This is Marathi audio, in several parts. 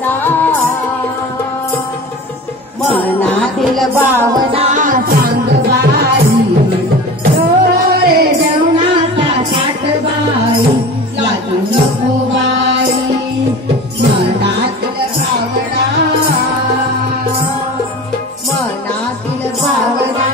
भावना मनातील भावना सांग बाई डोळे जेवणाचा ताट बाई लाजू नको बाई मनातील भावना मनातील भावना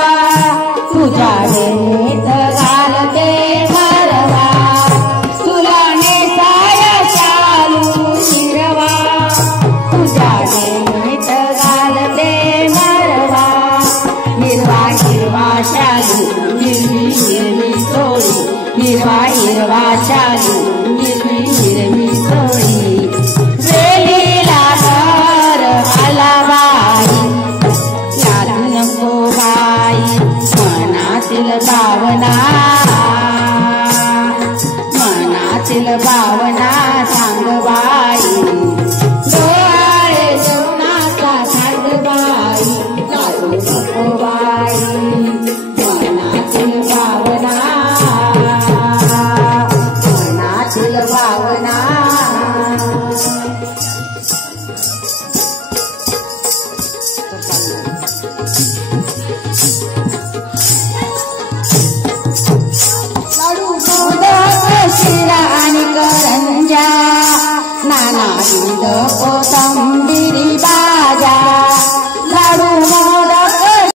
तुझ्या वेळेत घालते मरवा तुला नेसाया चालू हिरवा तुझ्या वेळेत घालते मरवा हिरवा हिरवा चालू हिरवी हिरवी सोळी हिरवा हिरवा चालू हिरवी हिरवी सोळी वेलीला घर आला बाई लाजू नको बाई मनातील भावना मनातील भावना सांग बाई डोळे जेवणाचा सांग बाई लाजू नको बाई मनातील भावना मनातील भावना शिरा आणि करंजा नाना विध कोथंबीर